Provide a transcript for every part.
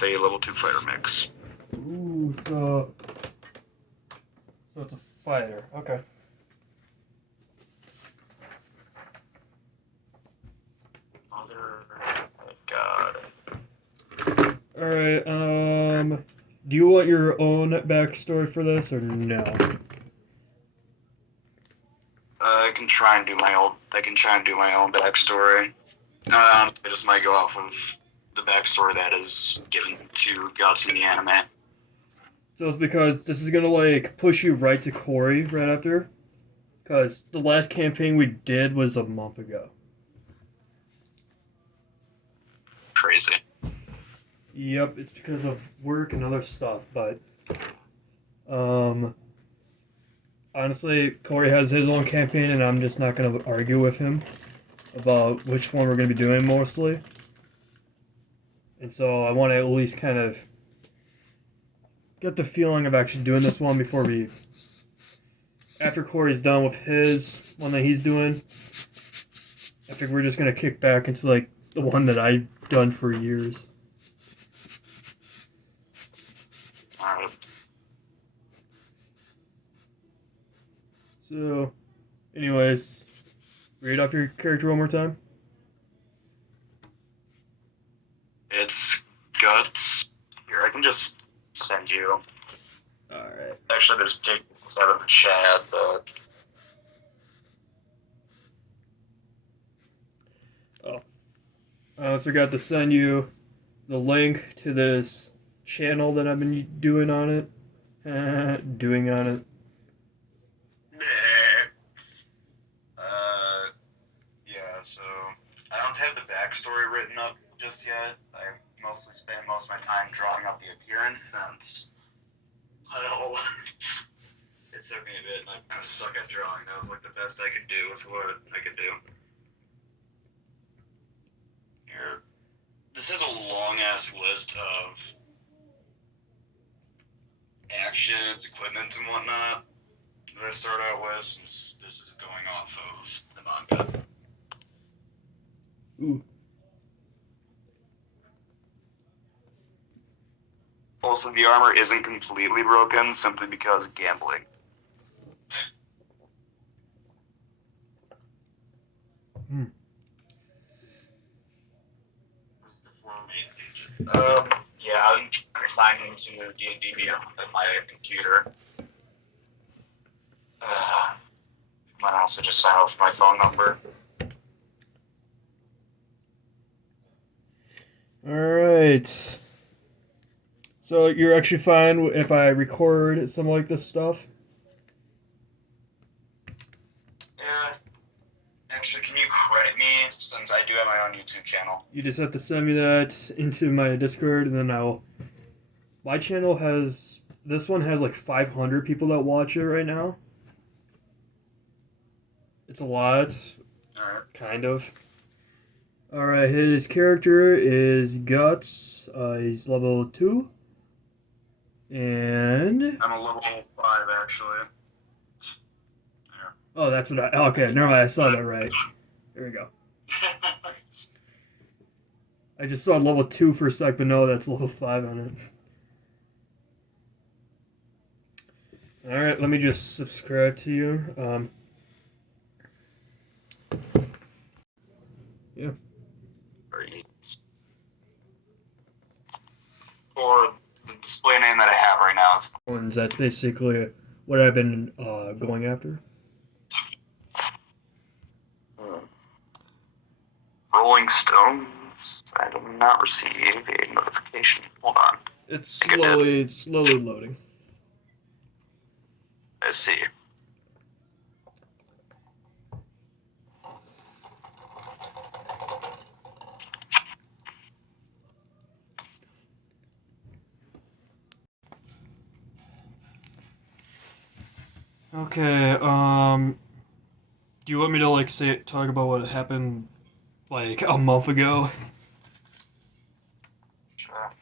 with a level 2 fighter mix. Ooh, so it's a fighter. Okay. Mother of God. All right. Do you want your own backstory for this or no? I can try and do my own backstory. I just might go off of the backstory that is given to Guts in the anime. So it's because this is gonna like push you right to Corey right after, because the last campaign we did was a month ago. Crazy. Yep, it's because of work and other stuff, but honestly, Corey has his own campaign, and I'm just not gonna argue with him about which one we're gonna be doing mostly. And so I want to at least kind of get the feeling of actually doing this one before we, after Corey's done with his one that he's doing. I think we're just gonna kick back into like the one that I've done for years. Alright. So, anyways, read off your character one more time. It's Guts. Here, I can just send you. Alright. Actually, there's pictures out of the chat, but... I also forgot to send you the link to this channel that I've been doing on it. Doing on it. Yeah, so I don't have the backstory written up just yet. I mostly spent most of my time drawing up the appearance since, well, it took me a bit and I kind of suck at drawing. That was like the best I could do with what I could do. Here. This is a long-ass list of actions, equipment, and whatnot that I start out with, since this is going off of the manga. Ooh. Also, the armor isn't completely broken, simply because gambling. Yeah, I'm signed into D&D Beyond on my computer. Might also just sign off my phone number. Alright. So you're actually fine if I record some like this stuff? Yeah. Actually, can you credit me, since I do have my own YouTube channel? You just have to send me that into my Discord, and then I'll... My channel has... This one has like 500 people that watch it right now. It's a lot. Alright. Kind of. Alright, his character is Guts. He's level 2. And... I'm a level 5, actually. There. Oh, that's what I... Okay, never mind, I saw that right. There we go. I just saw level 2 for a sec, but no, that's level 5 on it. Alright, let me just subscribe to you. Yeah. Or the display name that I have right now is... And that's basically what I've been going after. Rolling Stones. I did not receive a notification. Hold on. It's slowly loading. I see. Okay, do you want me to like talk about what happened like a month ago? Sure.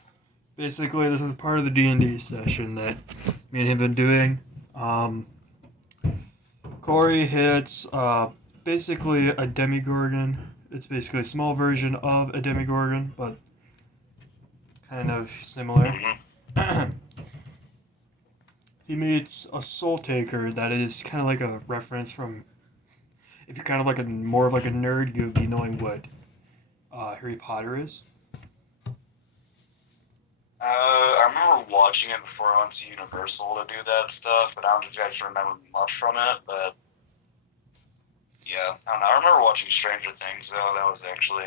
Basically, this is part of the D&D session that me and him have been doing. Corey hits basically a Demogorgon. It's basically a small version of a Demogorgon, but kind of similar. Mhm. He meets a soul taker that is kind of like a reference from. If you're kind of like a more of like a nerd, you'd be knowing what Harry Potter is. I remember watching it before I went to Universal to do that stuff, but I don't think I actually remember much from it. But yeah, I don't know. I remember watching Stranger Things though. That was actually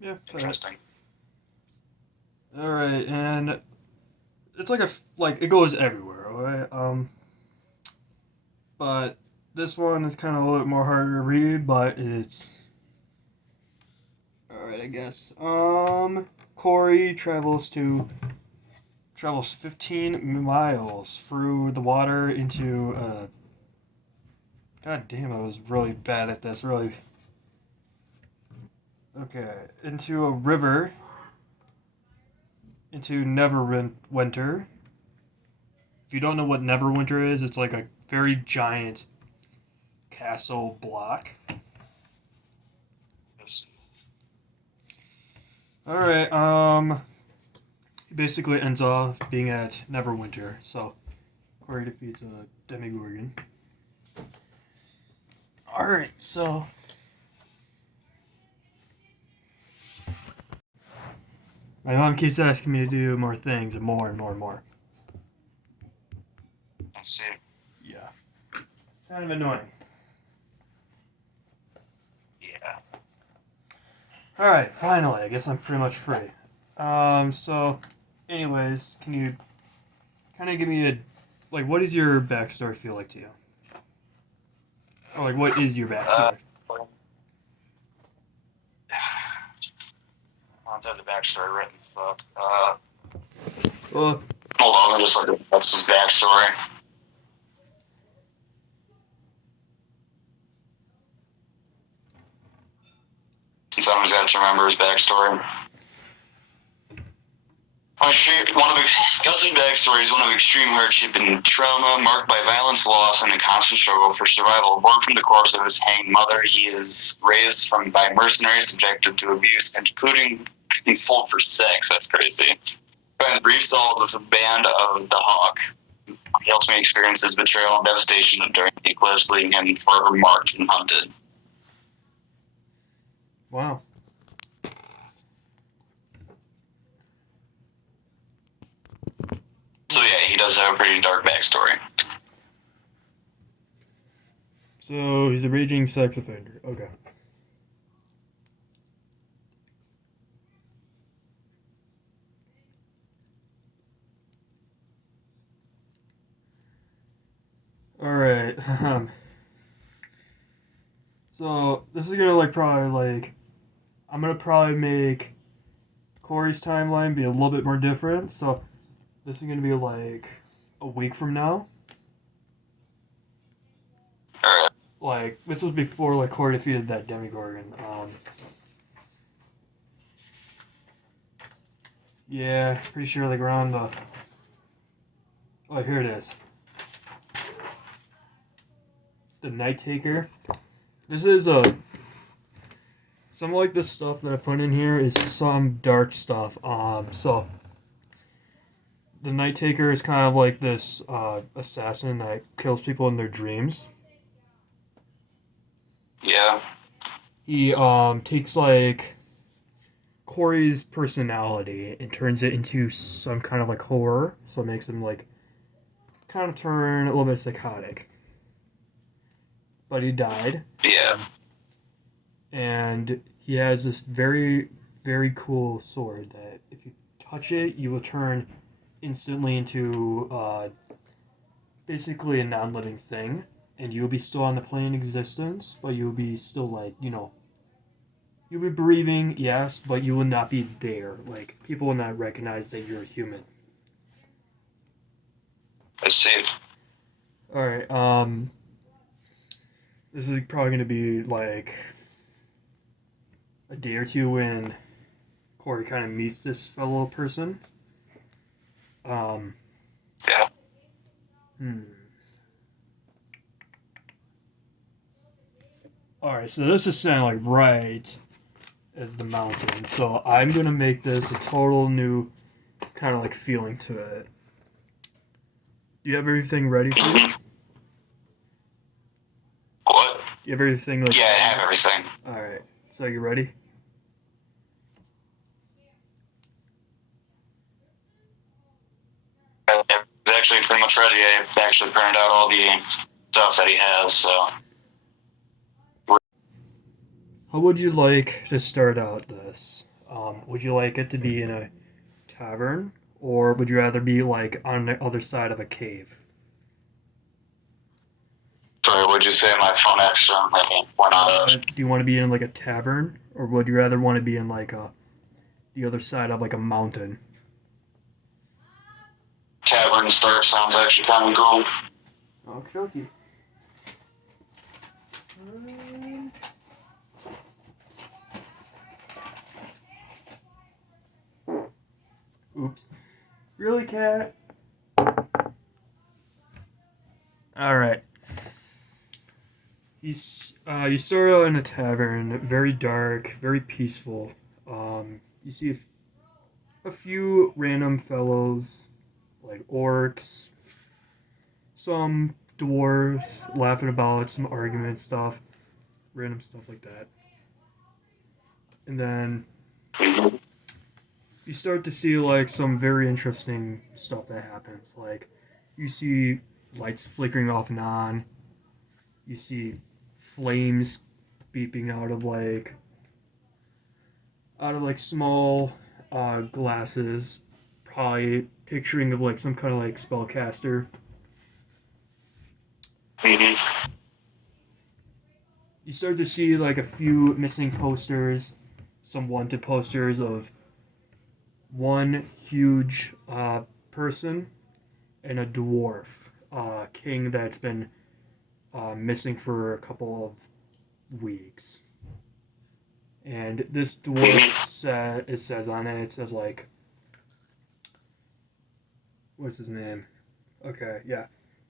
Yeah. interesting. All right, and it's like it goes everywhere. All right. But this one is kind of a little bit more harder to read, but it's all right, I guess. Corey travels 15 miles through the water into God damn, I was really bad at this. Really. Okay, into a river. Into Neverwinter. If you don't know what Neverwinter is, it's like a very giant castle block. All right. He basically ends off being at Neverwinter. So Corey defeats a Demogorgon. All right. So my mom keeps asking me to do more things and more and more and more. I see. Yeah. Kind of annoying. Yeah. All right. Finally, I guess I'm pretty much free. So, anyways, can you kind of give me what does your backstory feel like to you? Or like, what is your backstory? I don't have the backstory written. Fuck. Well, Hold on, I'm just looking. That's his backstory. Since someone's got to remember his backstory. Guts' backstory is one of extreme hardship and trauma, marked by violence, loss, and a constant struggle for survival. Born from the corpse of his hanged mother, he is raised by mercenaries, subjected to abuse, including being sold for sex. That's crazy. Finds brief solace with a band of the Hawk. He ultimately experiences betrayal and devastation during the eclipse, leaving him forever marked and hunted. wow. So yeah, he does have a pretty dark backstory. So he's a raging sex offender. Okay. All right. So this is gonna I'm gonna probably make Corey's timeline be a little bit more different. So this is gonna be like a week from now. Alright. Like this was before like Corey defeated that Demogorgon. Yeah, pretty sure like around the. Oh, here it is. The Night Taker. This is some like this stuff that I put in here is some dark stuff. So the Night Taker is kind of like this assassin that kills people in their dreams. Yeah. He takes like Corey's personality and turns it into some kind of like horror, so it makes him like kind of turn a little bit psychotic. But he died. Yeah. And he has this very, very cool sword that if you touch it, you will turn instantly into basically a non-living thing, and you'll be still on the plane of existence, but you'll be still like, you'll be breathing, yes, but you will not be there. Like, people will not recognize that you're a human. I see. Alright, this is probably going to be like a day or two when Corey kind of meets this fellow person. Yeah. Alright, so this is sounding like right as the mountain. So I'm gonna make this a total new kind of like feeling to it. Do you have everything ready for it? Mhm. What? You have everything like. Yeah, I have everything. All right. So you ready? It's actually pretty much ready. I actually printed out all the stuff that he has, so. How would you like to start out this? Would you like it to be in a tavern, or would you rather be like on the other side of a cave? Sorry, what'd you say? My phone actually went out. Do you want to be in like a tavern, or would you rather want to be in like the other side of like a mountain? Tavern start sounds actually kind of cool. Okay, okay. Oops. Really, cat? All right. You start out in a tavern, very dark, very peaceful. You see a few random fellows, like orcs, some dwarves laughing about some argument stuff, random stuff like that. And then you start to see like some very interesting stuff that happens. Like you see lights flickering off and on. You see flames beeping out of like small glasses, probably picturing of like some kind of like spellcaster. Mm-hmm. You start to see like a few missing posters, some wanted posters of one huge person and a dwarf king that's been missing for a couple of weeks. And this dwarf it says on it, it says like, what's his name? Okay, yeah,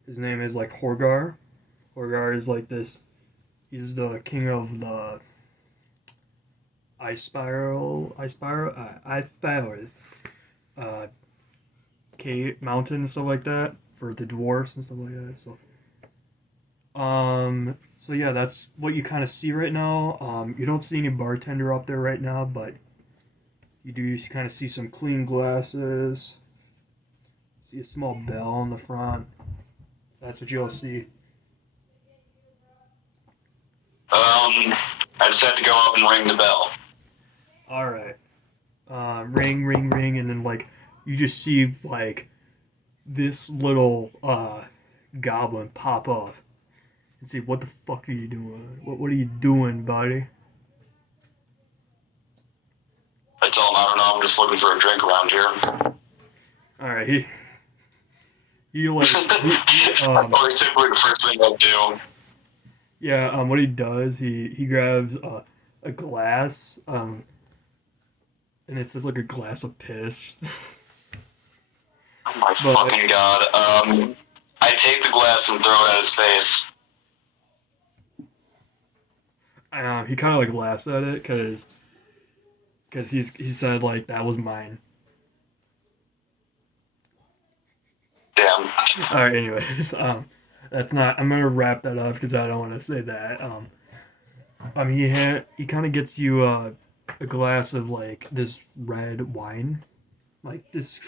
his name is like Horgar. Horgar is like this. He's the king of the Ice Spiral, uh, cave, mountain and stuff like that for the dwarfs and stuff like that. So yeah, that's what you kind of see right now. You don't see any bartender up there right now, but you do kind of see some clean glasses. See a small bell in the front. That's what you'll see. I just had to go up and ring the bell. All right. Ring, ring, ring, and then like you just see like this little goblin pop up and say, "What the fuck are you doing? What are you doing, buddy?" I told him, I don't know, I'm just looking for a drink around here. All right, he like That's always typically the first thing I do. yeah. What he does, he grabs a glass and it says like a glass of piss. Oh my But fucking god. I take the glass and throw it at his face. he kind of like laughs at it because he said like that was mine. Damn. All right, anyways, that's not. I'm gonna wrap that up because I don't want to say that. He kind of gets you a glass of like this red wine, like this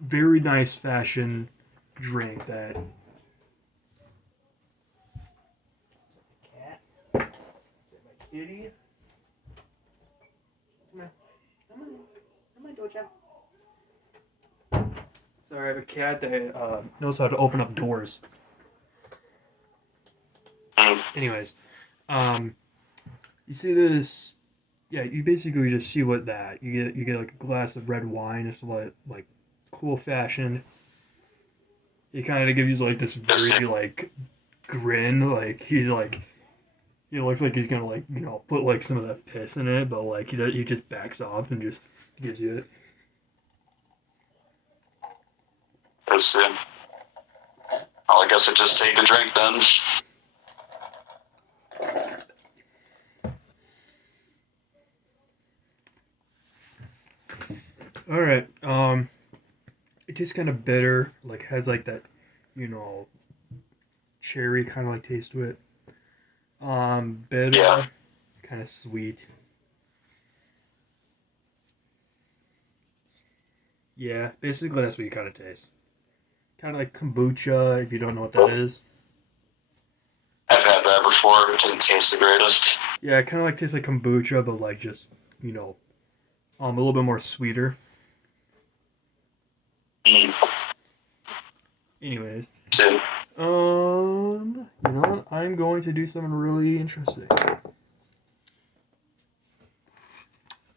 very nice fashion drink that. Cat, is that my kitty? Come on, Doja. Sorry, I have a cat that knows how to open up doors. Anyways, you see this? Yeah, you basically just see what that you get like a glass of red wine. It's what like cool fashion. He kind of gives you like this very like grin. Like he looks like he's gonna like put like some of that piss in it, but like he just backs off and just gives you it. Let's see. Well, I guess I just take the drink then. All right. It tastes kind of bitter, like has like that, you know, cherry kind of like taste to it. Yeah. Bitter, kind of sweet. Yeah, basically that's what you kind of taste. Kind of like kombucha, if you don't know what that is. I've had that before. It doesn't taste the greatest. Yeah, it kind of like tastes like kombucha, but like just a little bit more sweeter. Mm. Anyways, So, you know what? I'm going to do something really interesting.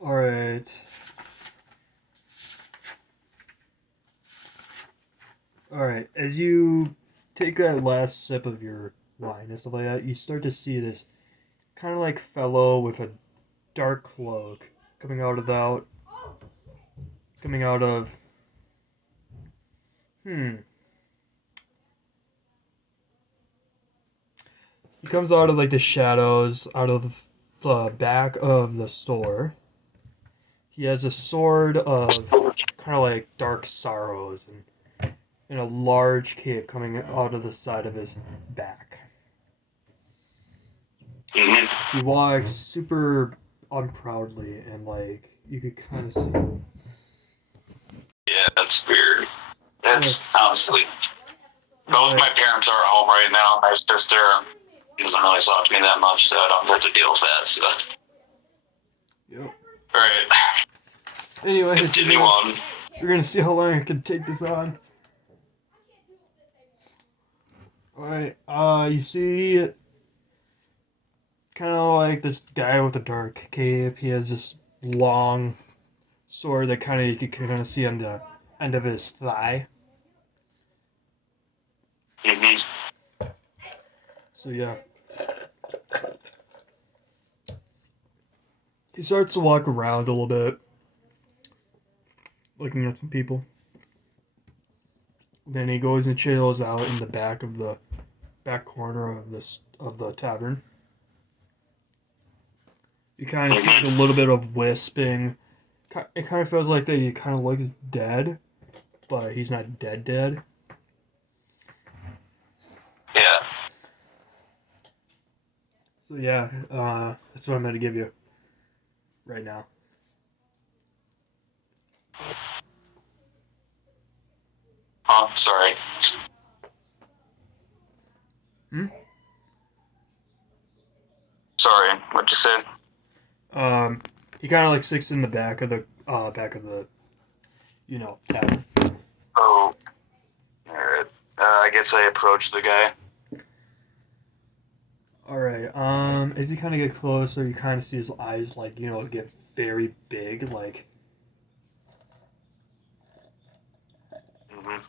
All right. All right. As you take that last sip of your wine and stuff like that, you start to see this kind of like fellow with a dark cloak coming out of hmm. He comes out of like the shadows, out of the back of the store. He has a sword of kind of like dark sorrows and a large cape coming out of the side of his back. mhm. He walks super unproudly and like you could kind of see. Yeah, that's weird. That's Yes. honestly. Both Alright. my parents are at home right now. My sister doesn't really talk to me that much, so I don't have to deal with that. So, Yep. all right, Anyways, continue on. we're gonna see how long I can take this on. Alright. You see kind of like this guy with a dark cape. He has this long sword that kind of you can kind of see on the end of his thigh. Mm-hmm. So yeah, he starts to walk around a little bit, looking at some people. Then he goes and chills out in the back corner of the tavern. You kind of see like, a Mm-hmm. little bit of wisping. It kind of feels like that he kind of looks dead, but he's not dead. Yeah. So yeah, that's what I'm gonna give you right now. Sorry. Hmm? Sorry. What'd you say? Um, he kind of like sticks in the back of the tavern. Oh, all right. I guess I approached the guy. All right. As you kind of get closer, you kind of see his eyes like get very big. Like Mm-hmm.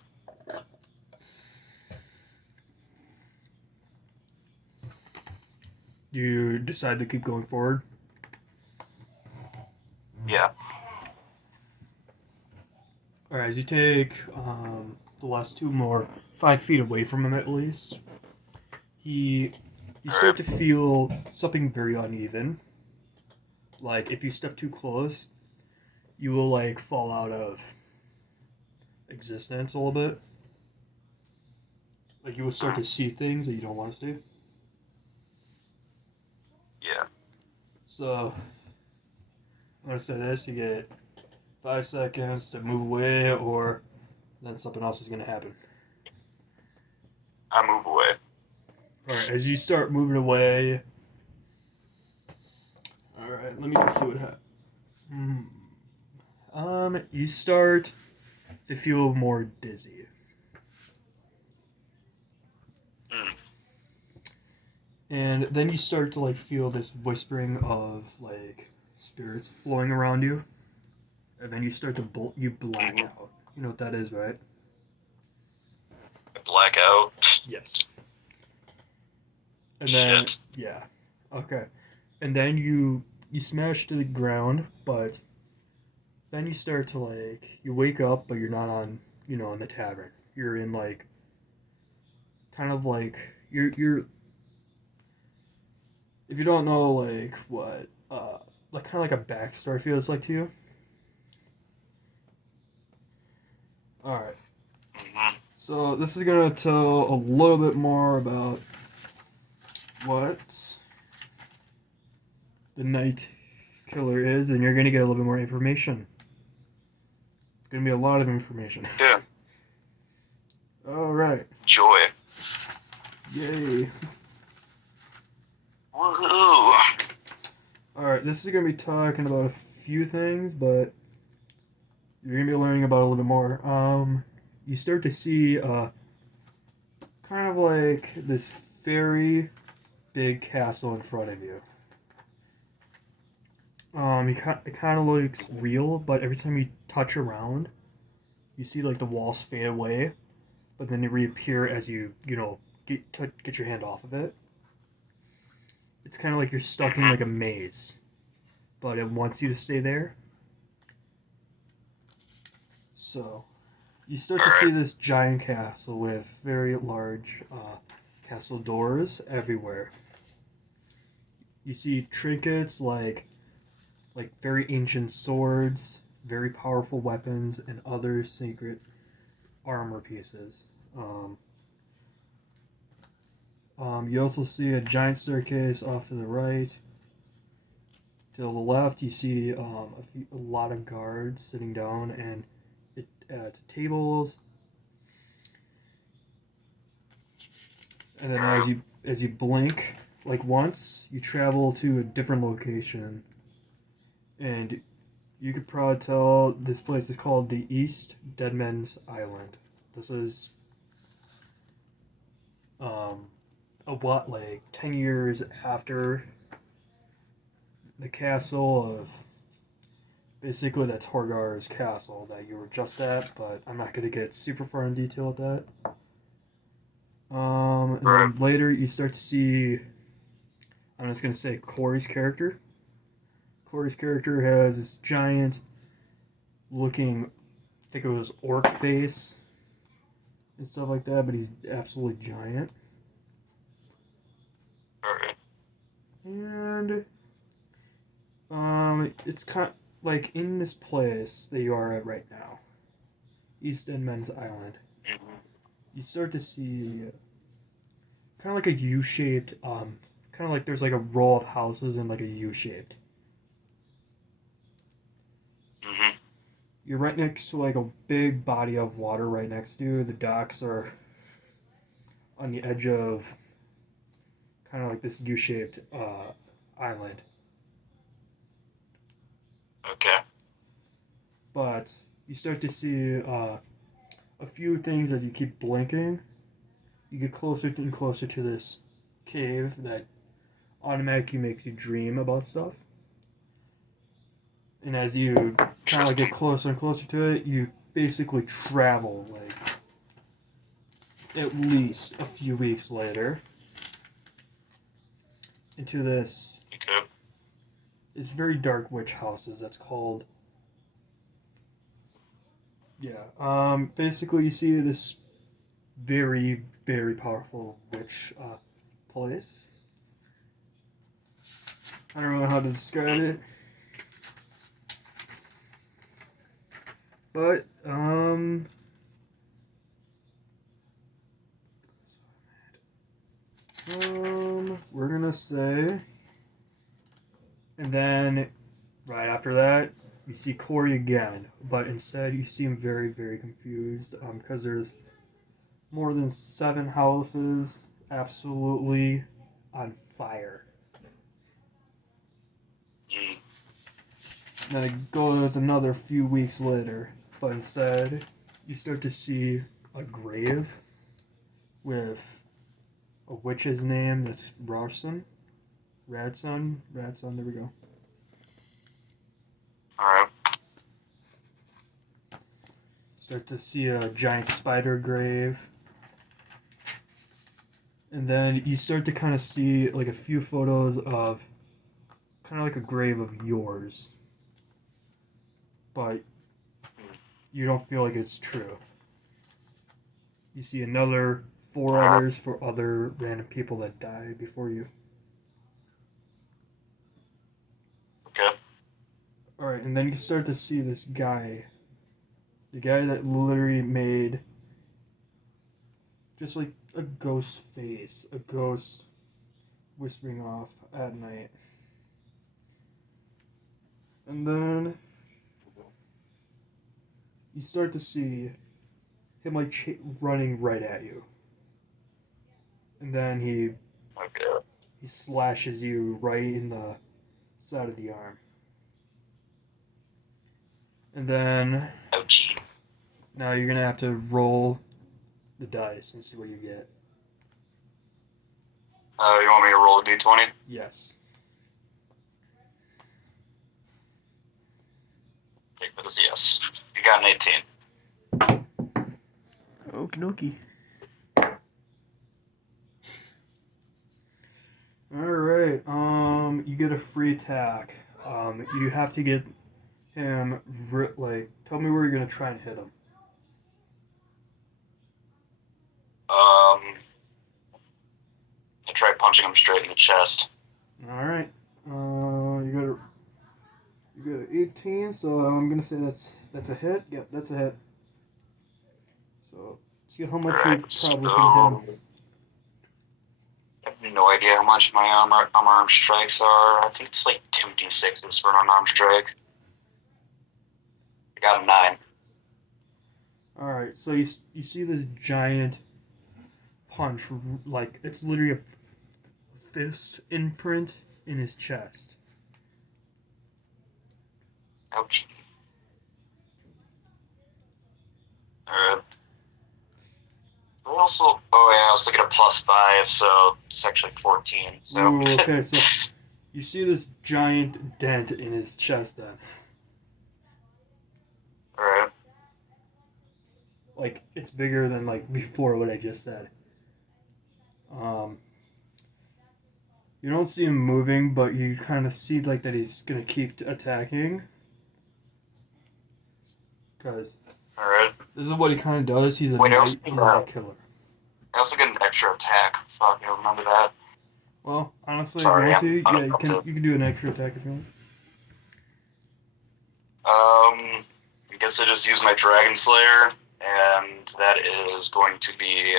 you decide to keep going forward. Yeah. All right. As you take the last two more 5 feet away from him at least, he you All right. start to feel something very uneven. Like if you step too close, you will like fall out of existence a little bit. Like you will start to see things that you don't want to see. Yeah. So I'm gonna say this: you get 5 seconds to move away, or then something else is gonna happen. I move away. All right, as you start moving away. All right, let me just see what happens. You start to feel more dizzy, Mm. and then you start to like feel this whispering of like spirits flowing around you, and then you start to you black Mm-hmm. out. You know what that is, right? Blackout. Yes. And then Shit. yeah, okay, and then you smash to the ground, but then you start to like you wake up, but you're not on in the tavern. You're in like kind of like you're if you don't know like what like kind of like a backstory feels like to you. All right. Mm-hmm. So this is gonna tell a little bit more about what the Night Killer is, and you're gonna get a little bit more information. It's gonna be a lot of information. Yeah. All right. Joy. Yay. Woohoo! All right. This is gonna be talking about a few things, but you're gonna be learning about a little bit more. You start to see kind of like this very big castle in front of you. It kind of looks real, but every time you touch around, you see like the walls fade away, but then they reappear as you get your hand off of it. It's kind of like you're stuck in like a maze, but it wants you to stay there. So, you start to see this giant castle with very large castle doors everywhere. You see trinkets like very ancient swords, very powerful weapons, and other sacred armor pieces. You also see a giant staircase off to the right. To the left, you see a lot of guards sitting down and to tables. And then as you blink, like once, you travel to a different location, and you could probably tell this place is called the East Deadman's Island. This is what, like 10 years after the castle of basically that's Horgar's castle that you were just at, but I'm not gonna get super far in detail with that. And then later you start to see, I'm just gonna say Corey's character. Corey's character has this giant looking, I think it was orc face and stuff like that, but he's absolutely giant. Alright. And it's kind of like in this place that you are at right now, East Endman's Island. Mm-hmm. You start to see kind of like a U-shaped, kind of like there's like a row of houses and like a U-shaped. Mm-hmm. You're right next to like a big body of water right next to you. The docks are on the edge of kind of like this U-shaped island. Okay. But you start to see a few things as you keep blinking. You get closer and closer to this cave that automatically makes you dream about stuff. And as you kind of like get closer and closer to it, you basically travel like at least a few weeks later into this very dark witch houses that's called, basically you see this very, very powerful witch place. I don't know how to describe it, but we're gonna say, and then right after that you see Corey again, but instead you see him very, very confused because there's more than 7 houses absolutely on fire. Mm. Then it goes another few weeks later, but instead you start to see a grave with a witch's name that's Radson. Radson, there we go. Alright. Start to see a giant spider grave. And then you start to kind of see like a few photos of kind of like a grave of yours. But you don't feel like it's true. You see another 4 others for other random people that died before you. Okay. Alright, and then you start to see this guy The guy that literally made just like a ghost face, a ghost whispering off at night. And then you start to see him like running right at you. And then Okay. he slashes you right in the side of the arm. And then Ouchie. now you're gonna have to roll the dice and see what you get. You want me to roll a d20? Yes. Okay, that is yes. You got an 18. Okie dokie. Alright, you get a free attack. You have to get him, tell me where you're gonna try and hit him. I tried punching him straight in the chest. Alright, you got an 18, so I'm gonna say that's a hit. Yep, that's a hit. So, see how much you probably can hit him. I have no idea how much my unarmed strikes are. I think it's like 2d6s for an unarmed strike. I got a 9. Alright, so you see this giant punch, like, it's literally a fist imprint in his chest. Ouch. Alright. I also get a +5, so it's actually 14. So. Ooh, okay, so you see this giant dent in his chest then. Alright. Like, it's bigger than, like, before what I just said. You don't see him moving, but you kind of see, like, that he's gonna keep attacking. Because Alright. this is what he kind of does. He's a Wait, night killer. I also get an extra attack. Fuck, you remember that? Well, honestly, Sorry, if you want to, I'm you can do an extra attack if you want. I guess I just use my Dragon Slayer, and that is going to be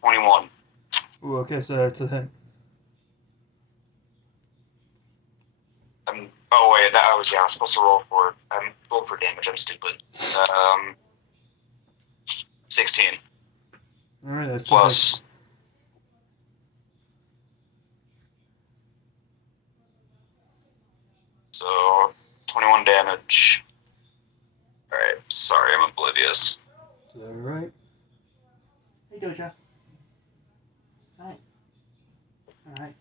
21. Ooh, okay, so that's a hit. Oh wait, I was supposed to roll for damage. I'm stupid. 16 Alright, that's plus. So 21 damage. Alright, sorry, I'm oblivious. Is that right? Hey, Doja. Hi. Alright.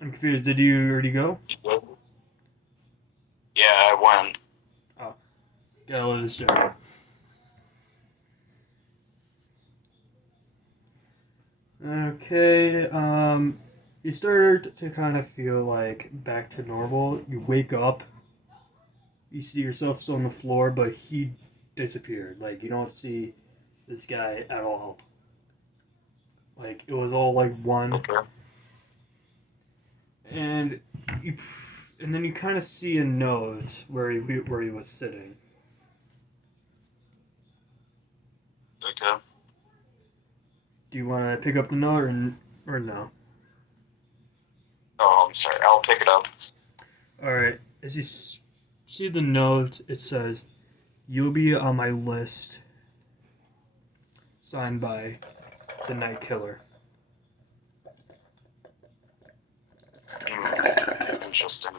I'm confused. Did you already go? Yeah, I went. Oh. Gotta let this check. Okay, you start to kind of feel like back to normal. You wake up, you see yourself still on the floor, but he disappeared. Like, you don't see this guy at all. Like, it was all like one. Okay. And you, and then you kind of see a note where he was sitting. Okay. Do you want to pick up the note or no? Oh, I'm sorry. I'll pick it up. All right. As you see the note, it says, "You'll be on my list." Signed by the Night Killer. Interesting.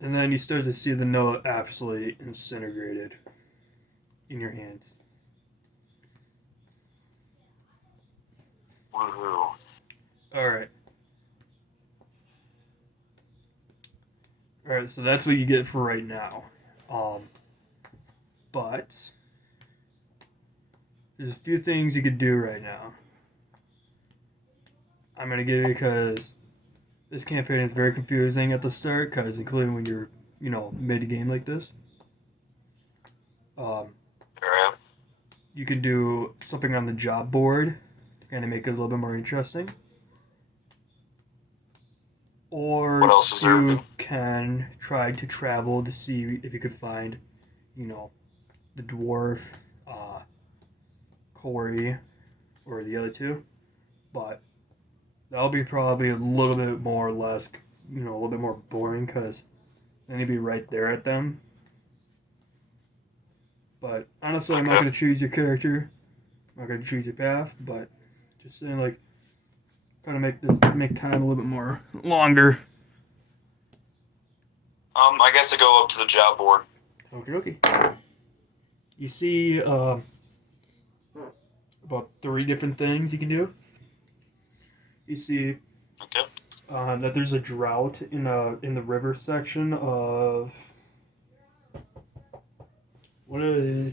And then you start to see the note absolutely disintegrated in your hands. Woohoo. Alright. Alright, so that's what you get for right now. But there's a few things you could do right now. I'm gonna give you because this campaign is very confusing at the start, because including when you're, mid game like this. Alright. You can do something on the job board to kind of make it a little bit more interesting. Or What else is there? you can try to travel to see if you could find, the dwarf, Corey, or the other two. But that'll be probably a little bit more or less, a little bit more boring because then you'd be right there at them. But honestly, I'm not going to choose your character. I'm not going to choose your path, but just saying, like, kind of make time a little bit more longer. I guess I go up to the job board. Okie dokie. You see about 3 different things you can do. You see that there's a drought in the river section of what is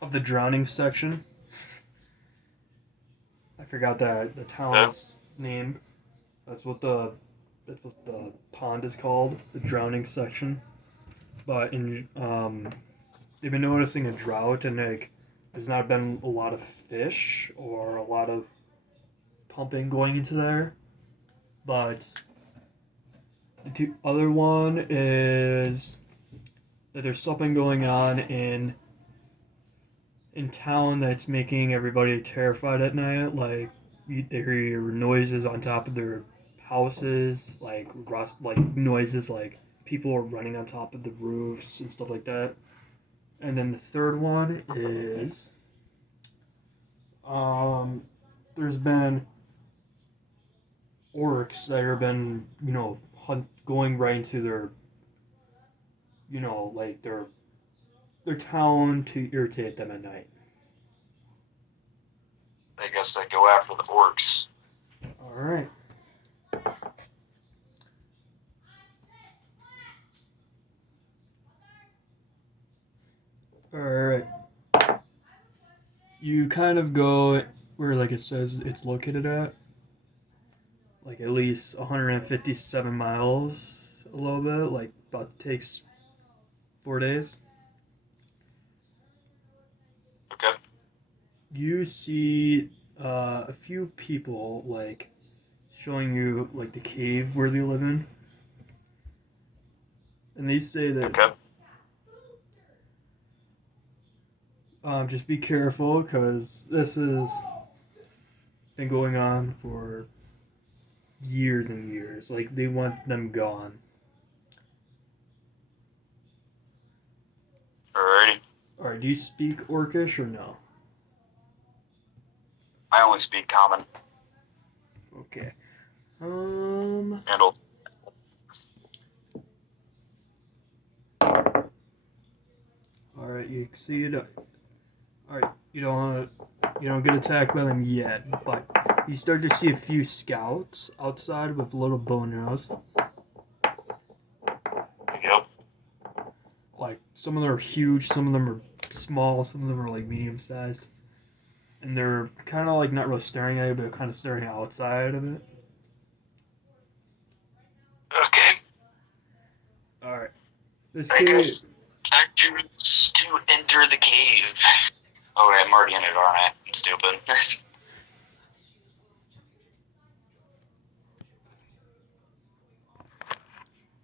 of the drowning section. I forgot that the town's name. That's what the pond is called, the drowning section. But they've been noticing a drought, and there's not been a lot of fish or a lot of pumping going into there. But the other one is that there's something going on in town that's making everybody terrified at night. Like they hear noises on top of their houses, like noises like people are running on top of the roofs and stuff like that. And then the third one is there's been orcs that have been going right into their like their town to irritate them at night. I guess I go after the orcs. All right. All right. You kind of go where, like, it says it's located at, like at least 157 miles. A little bit, like about takes 4 days. Okay. You see a few people like showing you like the cave where they live in, and they say that just be careful because this has been going on for years and years. Like they want them gone. Alrighty. Alright, do you speak Orcish or no? I only speak common. Okay. Handle. Alright, you succeed. Alright, you don't get attacked by them yet, but you start to see a few scouts outside with little bow and arrows. Yep. Like some of them are huge, some of them are small, some of them are like medium sized. And they're kind of like not really staring at you, but kind of staring outside of it. Okay. Alright. This cave. Actions to enter the cave. Oh, wait, I'm already in it, aren't I? I'm stupid.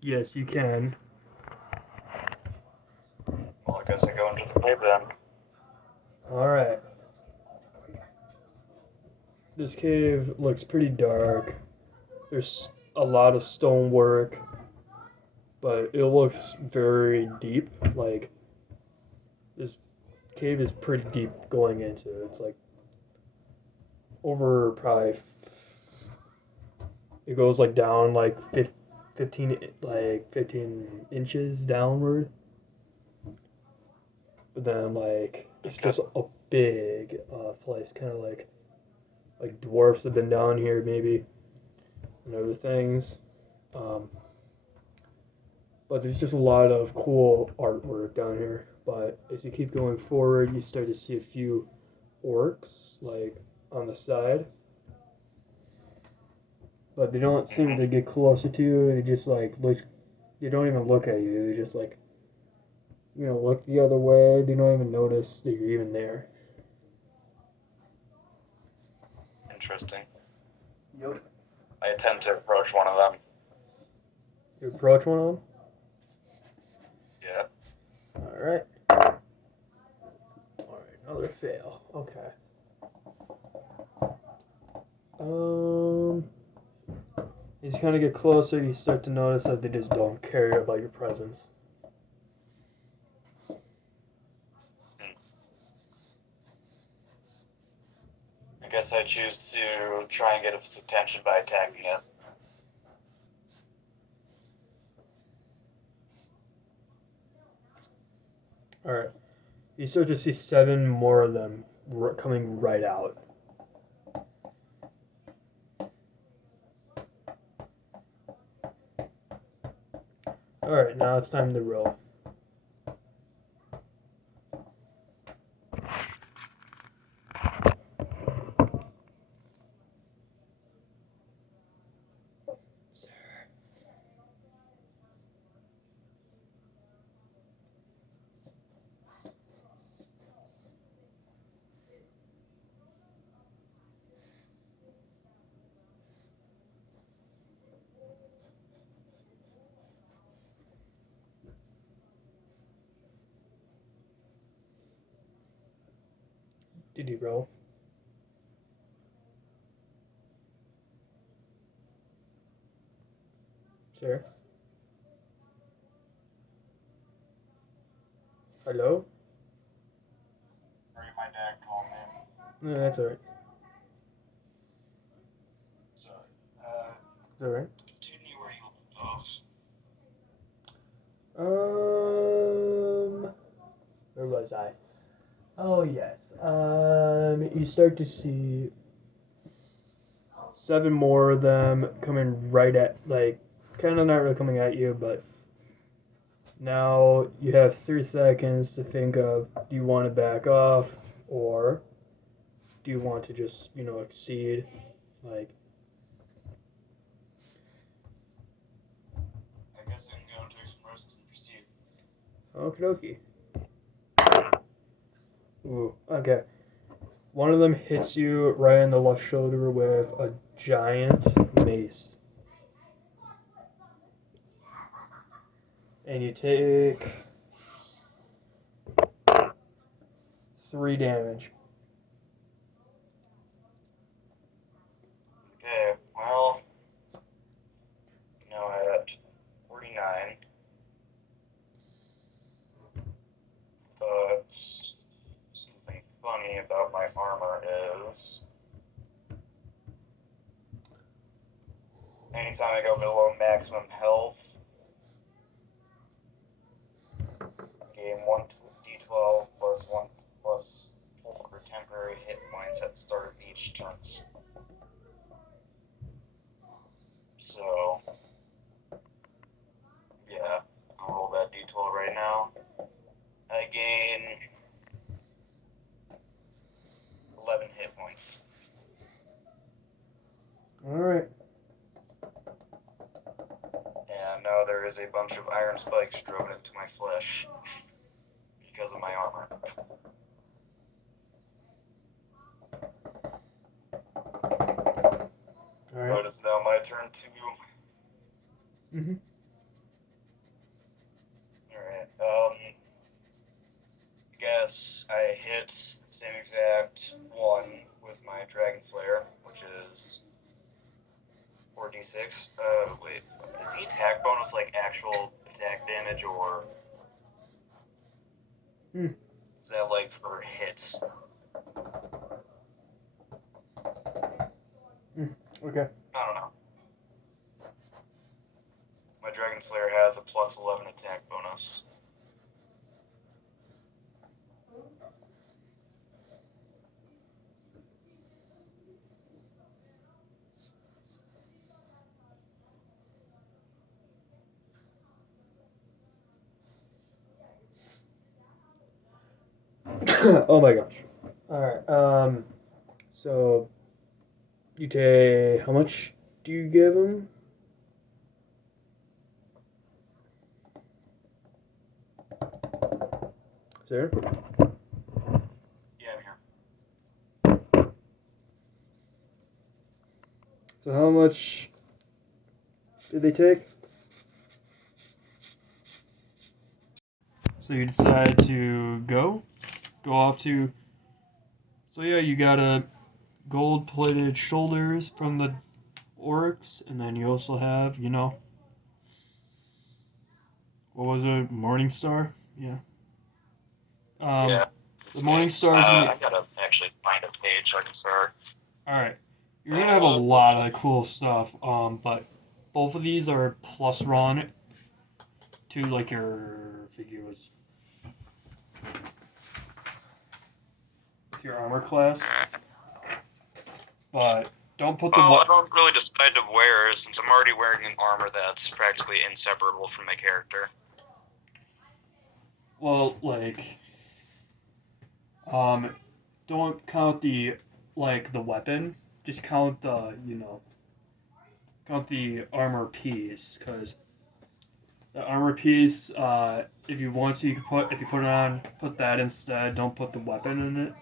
Yes, you can. Well, I guess I go into the cave then. Alright. This cave looks pretty dark. There's a lot of stonework, but it looks very deep. Like, this cave is pretty deep going into it. It's like over probably it goes like down like 15 inches downward. But then like it's just a big place, kind of like dwarfs have been down here maybe and other things. But there's just a lot of cool artwork down here. But as you keep going forward, you start to see a few orcs like on the side. But they don't seem to get closer to you. They just like look. They don't even look at you. They just like, look the other way. They don't even notice that you're even there. Interesting. Yep. I attempt to approach one of them. You approach one of them? Yeah. Alright. Alright, another fail. Okay. As you kind of get closer, you start to notice that they just don't care about your presence. I guess I choose to try and get its attention by attacking it. Alright. You start to see 7 more of them coming right out. Alright, now it's time to roll. Did you roll? Sir? Hello? Sorry, my dad called me. No, that's alright. Sorry. It's alright. Continue where you left off. Where was I? Oh, yes. You start to see 7 more of them coming right at, like, kind of not really coming at you, but now you have 3 seconds to think of, do you want to back off, or do you want to just, exceed, like... I guess I can go and take some rest and proceed. Okie dokie. Ooh, okay. One of them hits you right on the left shoulder with a giant mace. And you take 3 damage. Okay, well, now at 49. But something funny about my armor is anytime I go below maximum health, gain 1d12 plus 1 plus 4 temporary hit points at the start of each turn. So, yeah, I'll roll that d12 right now. I gain 11 hit points. Alright. And now there is a bunch of iron spikes driven into my flesh because of my armor. Alright. But it's now my turn to... Mm-hmm. Alright, I guess I hit the same exact one with my Dragon Slayer, which is 4d6. Wait, is the attack bonus like actual attack damage or... Is that like for hits? Okay. I don't know. My Dragon Slayer has a plus 11 attack bonus. Oh my gosh. Alright, so you take how much do you give him? Sir? Yeah, I'm here. So how much did they take? So you decide to go off to. So yeah, you got a gold-plated shoulders from the Oryx, and then you also have, what was it, Morningstar? Yeah. Yeah. The Morningstar is gonna. I gotta actually find a page so I can start. All right, you're gonna have a lot of cool stuff. But both of these are plus run to like your figures, your armor class. But don't put the. Well, I don't really decide to wear since I'm already wearing an armor that's practically inseparable from my character. Well, like, don't count the weapon. Just count the count the armor piece, because the armor piece, if you want to, you can put if you put it on, put that instead. Don't put the weapon in it.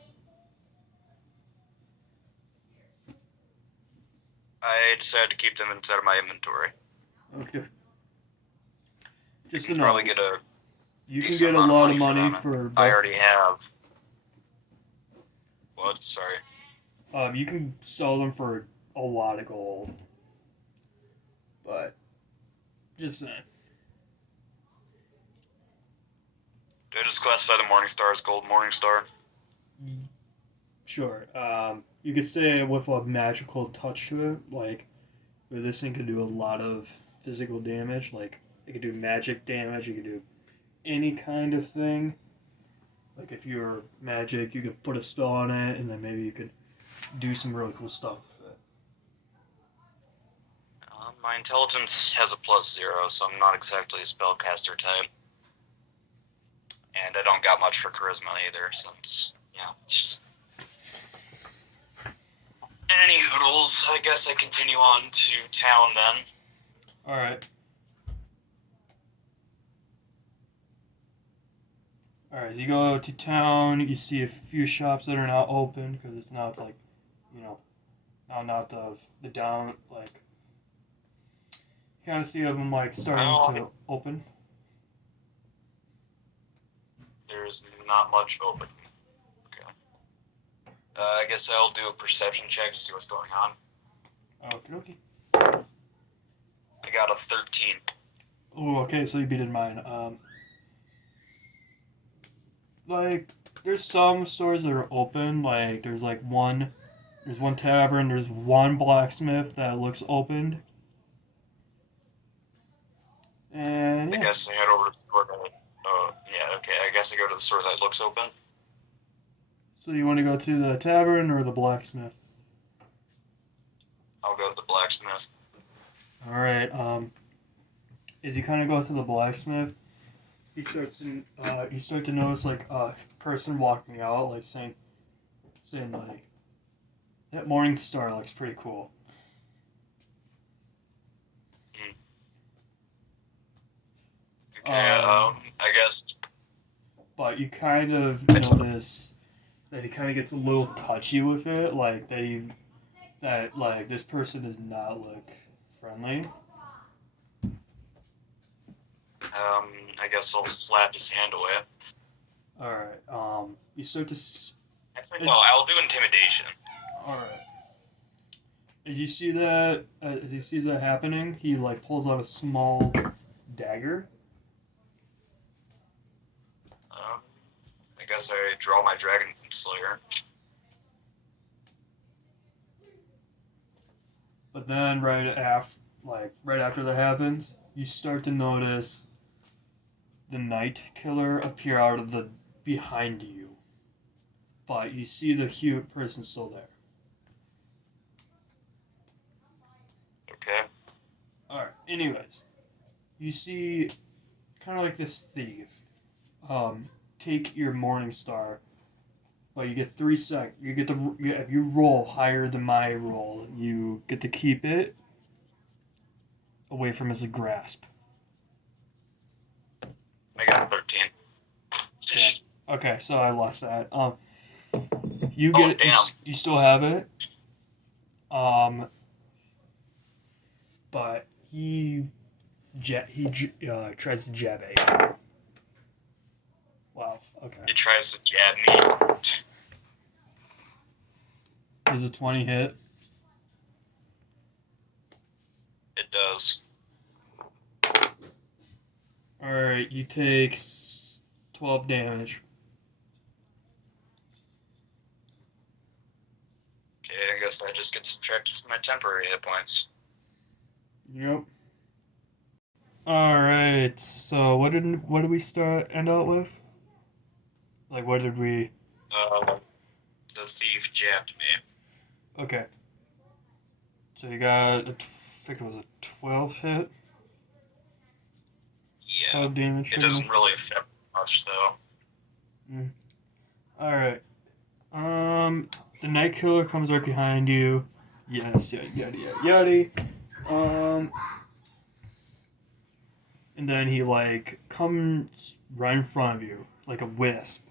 I decided to keep them inside of my inventory. Okay. Just You to can know, probably get a you can decent get a amount lot of for money them. for I both. already have. What? Sorry. You can sell them for a lot of gold. But just saying. Do I just classify the Morningstar as Gold Morningstar? Sure. You could say it with a magical touch to it, like where this thing could do a lot of physical damage. Like it could do magic damage. You could do any kind of thing. Like if you're magic, you could put a spell on it, and then maybe you could do some really cool stuff with it. My intelligence has a +0, so I'm not exactly a spellcaster type. And I don't got much for charisma either, since, it's just... Any hoodles, I guess I continue on to town then. Alright. Alright, you go to town, you see a few shops that are now open, because it's like, now not the down, like, you kind of see of them, like, starting to open. There's not much open. Okay. I guess I'll do a perception check to see what's going on. Okay. I got a 13. Oh, okay, so you beat in mine. Like, there's some stores that are open, like, there's one tavern, there's one blacksmith that looks opened. And yeah. I guess I head over to the store that... okay. I guess I go to the store that looks open. So you want to go to the tavern or the blacksmith? I'll go to the blacksmith. Alright, as you kind of go to the blacksmith, you start to notice, like, a person walking out, like, saying like, that Morningstar looks pretty cool. Okay, I guess. But you kind of notice that he kind of gets a little touchy with it, like that this person does not look friendly. I guess I'll slap his hand away. Alright, you start to... Actually, no, I'll do intimidation. Alright. As you see that happening, he, like, pulls out a small dagger. guess I draw my Dragon Slayer. But then right after that happens, you start to notice the Night Killer appear out of the behind you. But you see the human person still there. Okay. Alright, anyways. You see kind of like this thief. Take your Morning Star, but you get 3 seconds. You get to if you roll higher than my roll, you get to keep it away from his grasp. I got 13. Yeah. Okay, so I lost that. You get damn. you still have it. But he tries to jab at you. Wow. Okay. He tries to jab me. Does a 20 hit? It does. Alright, you take 12 damage. Okay, I guess I just get subtracted from my temporary hit points. Yep. Alright, so what did we end out with? Like, what did we... The thief jabbed me. Okay. So you got, I think it was a 12 hit? Yeah. 12 damage. It doesn't really affect much, though. Alright. The Night Killer comes right behind you. Yes, yada. And then he, like, comes right in front of you, like a wisp.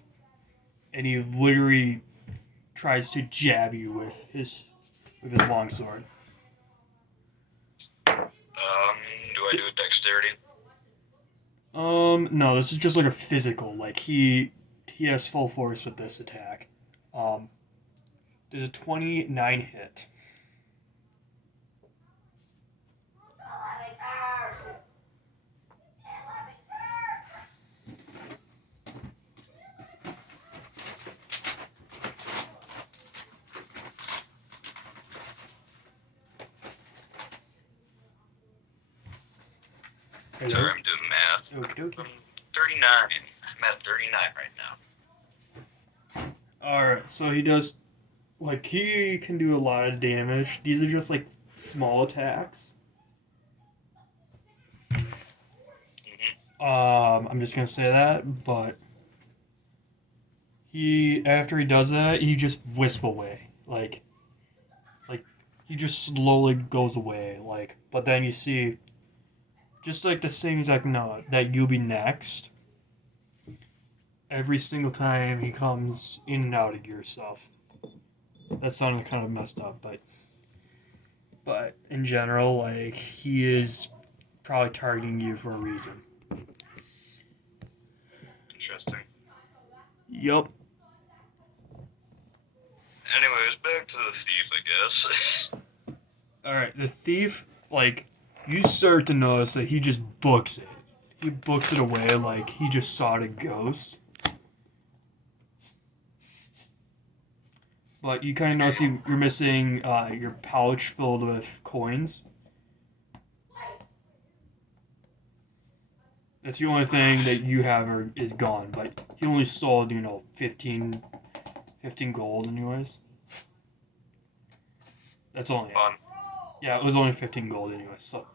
And he literally tries to jab you with his longsword. Do I do a dexterity? No, this is just like a physical. Like, he has full force with this attack. There's a 29 hit. Sorry, I'm doing math. Okey-dokey. 39. I'm at 39 right now. Alright, so he does, like, he can do a lot of damage. These are just, like, small attacks. I'm just gonna say that, but after he does that, he just wisp away. Like, he just slowly goes away, like, but then you see, just like the same exact note, that you'll be next. Every single time he comes in and out of yourself. That sounded kind of messed up, but in general, like, he is probably targeting you for a reason. Interesting. Yup. Anyways, back to the thief, I guess. Alright, the thief, like, you start to notice that he just books it. He books it away like he just saw a ghost. But you kind of notice you're missing your pouch filled with coins. That's the only thing that you have is gone. But he only stole, 15 gold anyways. That's only it. Fun. Yeah, it was only 15 gold anyways, so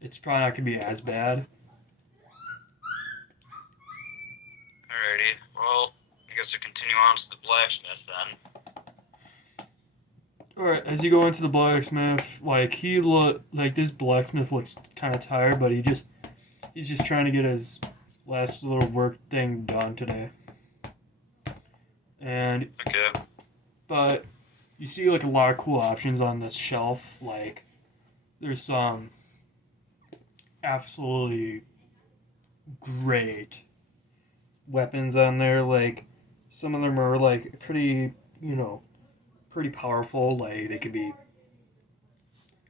it's probably not going to be as bad. Alrighty, well, I guess we continue on to the blacksmith then. Alright, as you go into the blacksmith, like, this blacksmith looks kind of tired, but he's just trying to get his last little work thing done today. And, Okay. but you see, like, a lot of cool options on this shelf. Like, there's some absolutely great weapons on there. Like, some of them are, like, pretty powerful. Like, they could be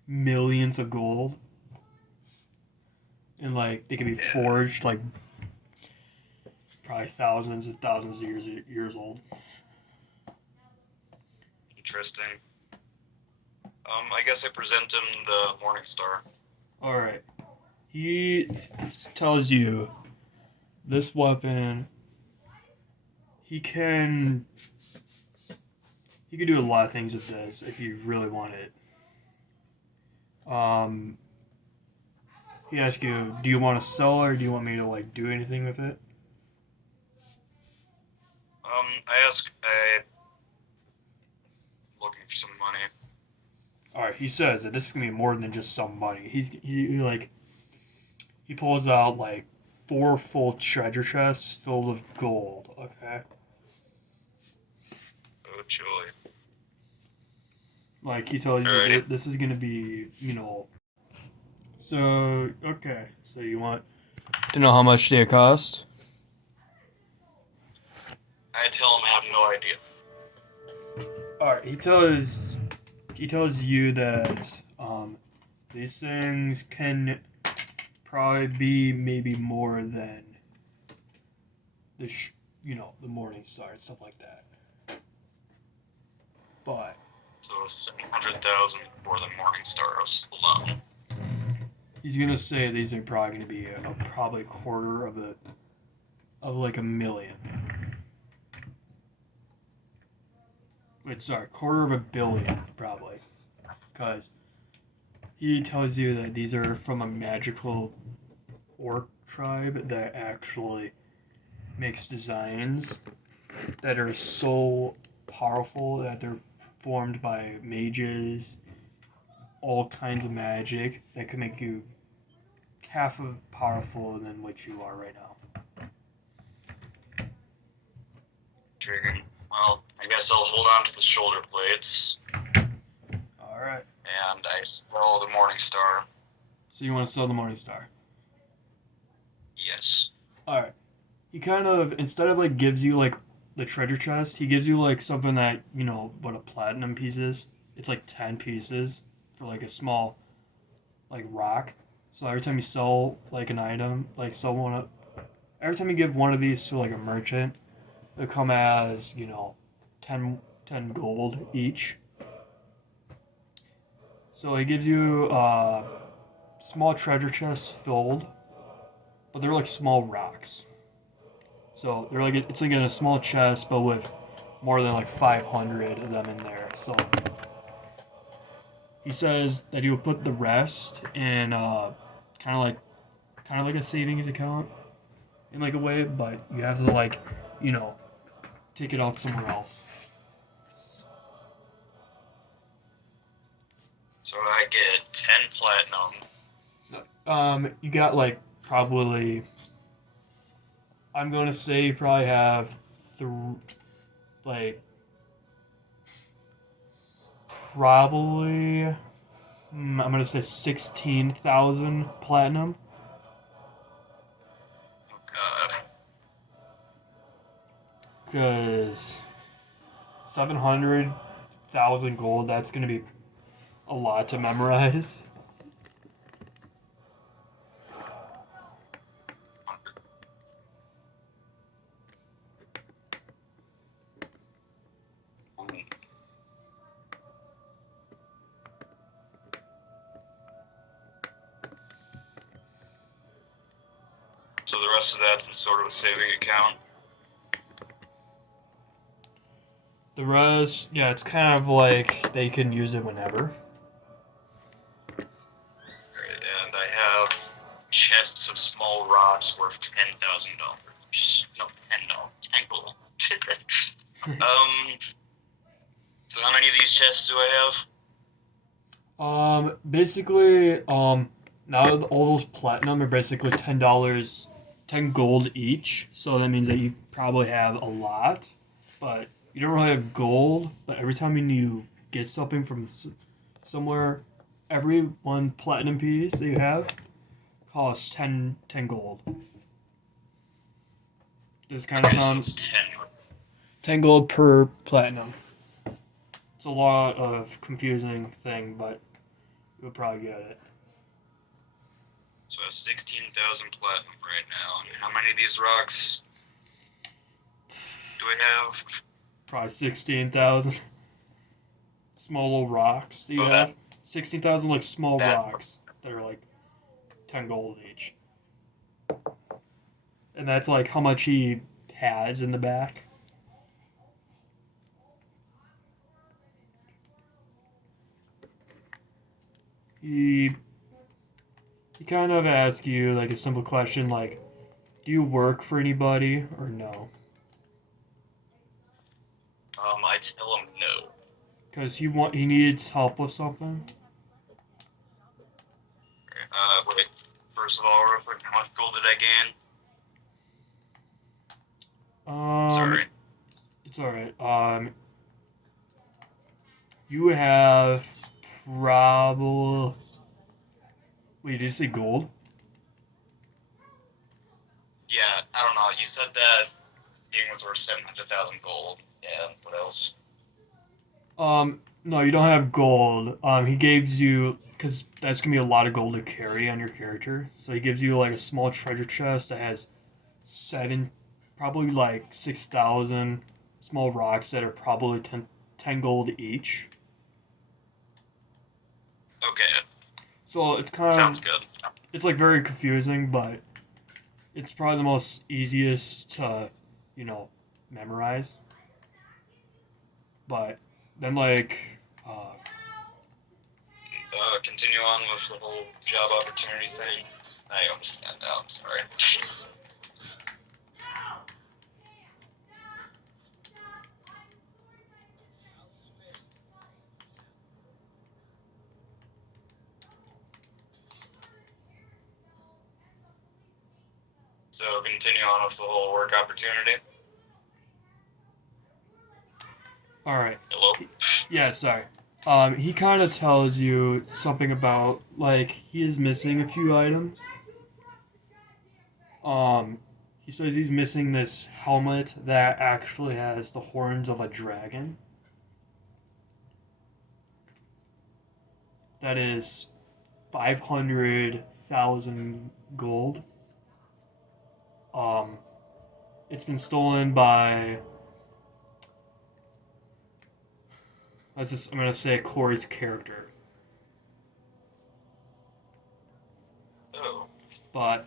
millions of gold. And, like, they could be forged, like, probably thousands and thousands of years old. Interesting. I guess I present him the Morning Star. All right. He tells you this weapon. He can do a lot of things with this if you really want it. He asks you, do you want to sell it or do you want me to like do anything with it? I'm looking for some money. All right. He says that this is gonna be more than just some money. He pulls out like 4 full treasure chests filled with gold. Okay. Oh, joy. Like he tells you Alrighty. that this is gonna be, So okay. So you want to know how much they cost? I tell him I have no idea. All right. He tells you that these things can probably be maybe more than the Morning Star and stuff like that. But So 700,000 for the Morning Star alone. he's gonna say these are probably gonna be probably a quarter of like $1 million. Wait, sorry, quarter of $1 billion probably, because he tells you that these are from a magical orc tribe that actually makes designs that are so powerful that they're formed by mages, all kinds of magic that can make you half of powerful than what you are right now. Intriguing. Well, I guess I'll hold on to the shoulder plates. All right. And I sell the Morning Star. So you want to sell the Morning Star? Yes. All right. He kind of, instead of like gives you like the treasure chest, he gives you like something that what a platinum piece is. It's like 10 pieces for like a small like rock. So every time you sell like an item, like every time you give one of these to like a merchant, they come as 10 gold each. So he gives you small treasure chests filled, but they're like small rocks. So they're like it's like in a small chest, but with more than like 500 of them in there. So he says that he will put the rest in kind of like a savings account in like a way, but you have to like take it out somewhere else. So I get 10 platinum. You got like probably. I'm gonna say you probably have like probably I'm gonna say 16,000 platinum. Oh, God. Because 700,000 gold, that's gonna be a lot to memorize. So the rest of that's in sort of a saving account. The rest, yeah, it's kind of like they can use it whenever. And I have chests of small rocks worth $10,000. No, $10. 10 gold. So how many of these chests do I have? Basically, now all those platinum are basically $10, 10 gold each. So that means that you probably have a lot, but you don't really have gold. But every time you get something from somewhere, every one platinum piece that you have costs 10 gold. Does it kind of Okay, so sound it's 10. 10 gold per platinum? It's a lot of confusing thing, but you'll probably get it. So I have 16,000 platinum right now. And how many of these rocks do we have? Probably 16,000. Small little rocks that you Oh, have. 16,000 like small that's rocks that are like 10 gold each. And that's like how much he has in the back. He kind of asks you like a simple question like, do you work for anybody or no? I tell him no. Because he needs help with something. Wait. First of all, real quick, how much gold did I gain? Sorry. It's all right. You have probably. Wait, did you say gold? Yeah, I don't know. You said that thing was worth 700,000 gold. Yeah, what else? No, you don't have gold. He gives you because that's gonna be a lot of gold to carry on your character. So he gives you like a small treasure chest that has probably like 6,000 small rocks that are probably 10 gold each. Okay, So it's kind sounds of good. it's like very confusing, but it's probably the most easiest to, you know, memorize. But then like Continue on with the whole job opportunity thing. I understand now, I'm sorry. So continue on with the whole work opportunity. all right. Hello? Yeah, sorry. He kind of tells you something about like he is missing a few items. Um, he says he's missing this helmet that actually has the horns of a dragon. That is 500,000 gold. Um, it's been stolen by. I'm gonna say Corey's character, Oh. but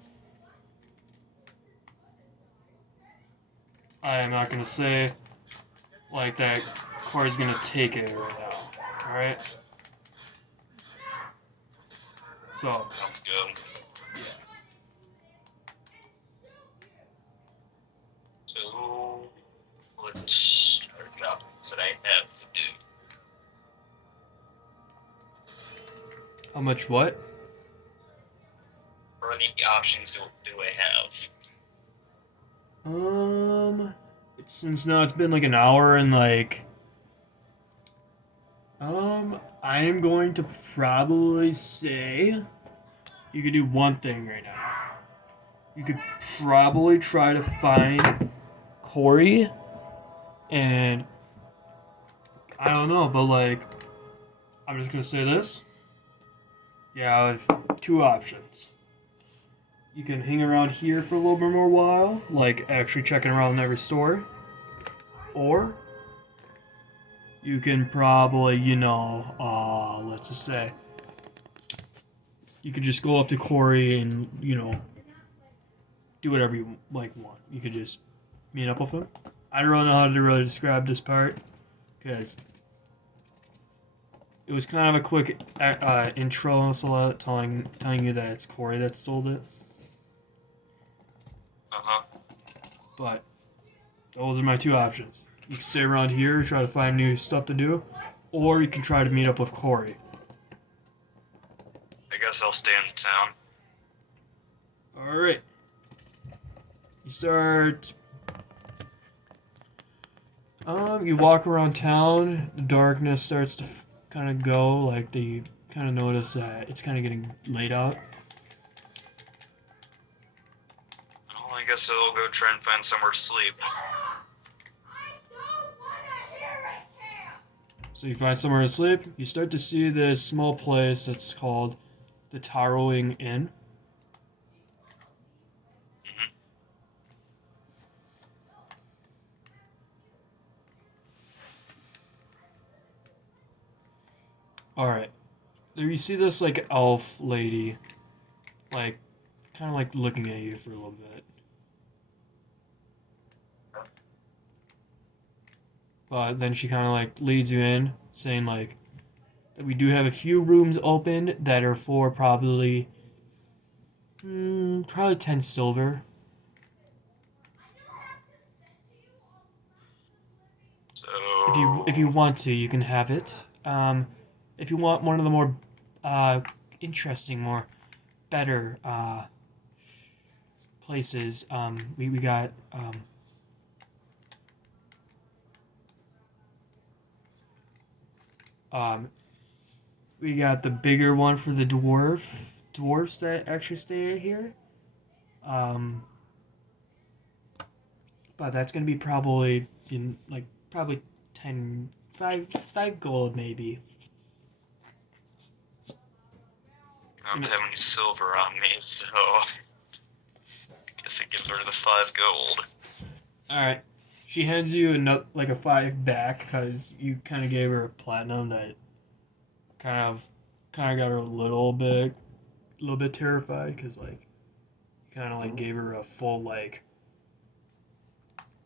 I am not gonna say like that. Corey's gonna take it right now. All right. So Sounds good. So, let's start the options that I have to do. how much what? What are the options do I have? Since now it's been like an hour and like, I am going to probably say you could do one thing right now. You could probably try to find Corey, and I don't know, but like, I'm just gonna say this. You have two options. You can hang around here for a little bit more while, like actually checking around every store, or you can probably, let's just say, you could just go up to Corey and, do whatever you like want. You could just meet up with him. I don't really know how to really describe this part because it was kind of a quick intro, so telling you that it's Corey that stole it. But those are my two options. You can stay around here, try to find new stuff to do, or you can try to meet up with Corey. I guess I'll stay in town. Alright. You start. You walk around town, the darkness starts to kind of go, like, you kind of notice that it's kind of getting late out. Well, I guess I'll go try and find somewhere to sleep. So you find somewhere to sleep. You start to see this small place that's called the Towering Inn. All right. There you see this like elf lady, like kind of like looking at you for a little bit. But then she kind of like leads you in, saying like that we do have a few rooms open that are for probably 10 silver. So If you want to, you can have it. If you want one of the more interesting, more better places, we got um, we got the bigger one for the dwarves that actually stay here. Um, but that's gonna be probably probably 10, 5 gold maybe. I don't have any silver on me, so I guess it gives her the 5 gold. All right. She hands you a 5 back because you kind of gave her a platinum that kind of got her a little bit terrified because like you kind of like gave her a full like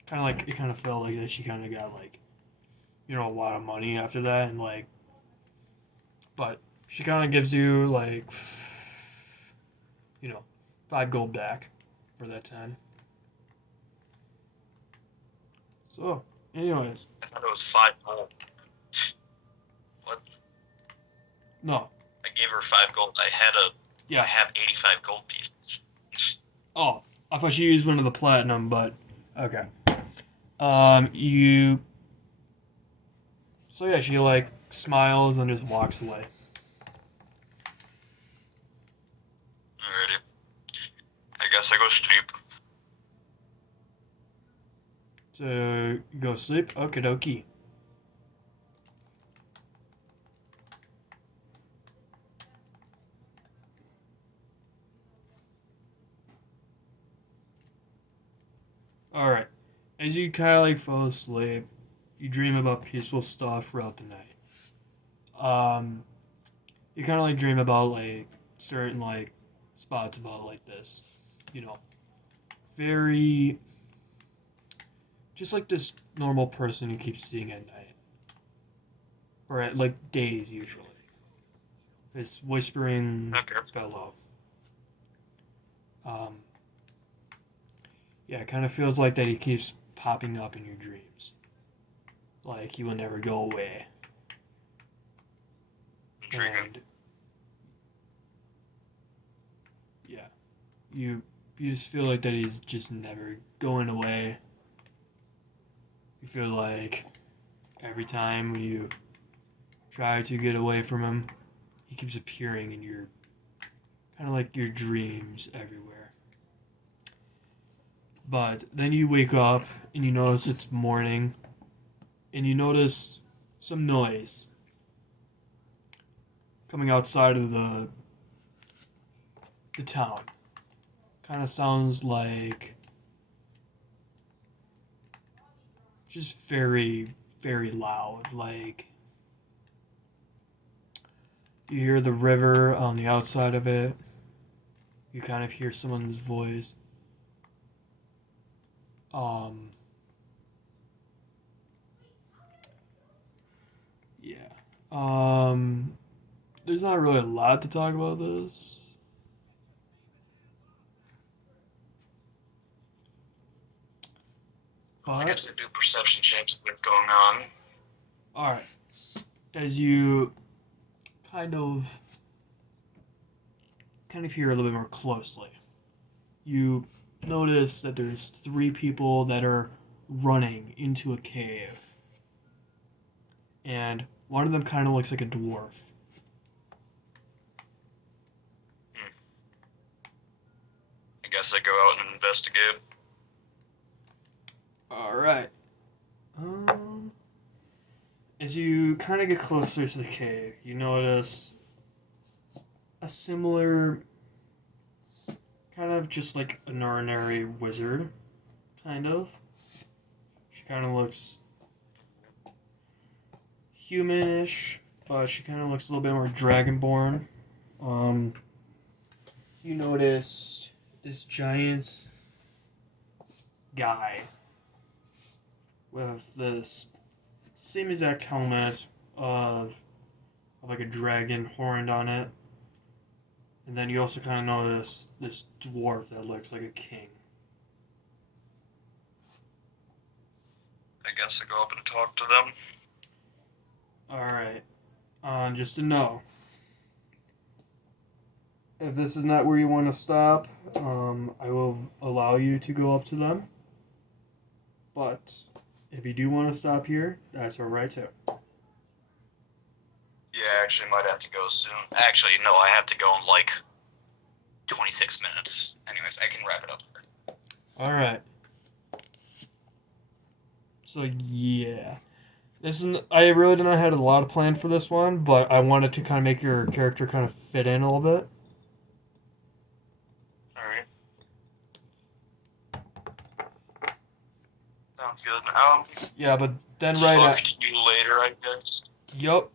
kind of like it kind of felt like that she kind of got like a lot of money after that and like but she kind of gives you like 5 gold back for that 10. So, anyways, I thought it was 5 gold. What? no. I gave her 5 gold. I have 85 gold pieces. Oh, I thought you used one of the platinum, but okay. You. So yeah, she like smiles and just walks away. Alrighty. I guess I go sleep. So you go sleep. Okie dokie. All right. As you kind of like fall asleep, you dream about peaceful stuff throughout the night. You kind of like dream about like certain like spots about like this, you know, very just like this normal person you keep seeing at night, or at like days usually. This whispering fellow. Um, yeah, it kind of feels like that he keeps popping up in your dreams, like he will never go away. Intriguing. And yeah, you just feel like that he's just never going away. You feel like every time when you try to get away from him, he keeps appearing in your kind of like your dreams everywhere. But then you wake up and you notice it's morning and you notice some noise coming outside of the town. Kind of sounds like just very, very loud. Like you hear the river on the outside of it. You kind of hear someone's voice. Yeah. There's not really a lot to talk about this. I guess But they do perception checks with what's going on. all right, as you kind of hear a little bit more closely, you notice that there's 3 people that are running into a cave, and one of them kind of looks like a dwarf. I guess I go out and investigate. All right. As you kind of get closer to the cave, you notice a similar, kind of just like an ordinary wizard, kind of. She kind of looks humanish, but she kind of looks a little bit more dragonborn. You notice this giant guy with this same exact helmet of like a dragon horned on it. And then you also kind of notice this dwarf that looks like a king. I guess I go up and talk to them. Alright. Just to know, if this is not where you want to stop, I will allow you to go up to them. But if you do want to stop here, that's alright too. Yeah, actually, might have to go soon. Actually, no, I have to go in like 26 minutes. Anyways, I can wrap it up. Alright. So yeah. I really did not have a lot of plan for this one, but I wanted to kind of make your character kind of fit in a little bit. Alright. Sounds good. Yeah, but then right talk at... to you later, I guess. Yup.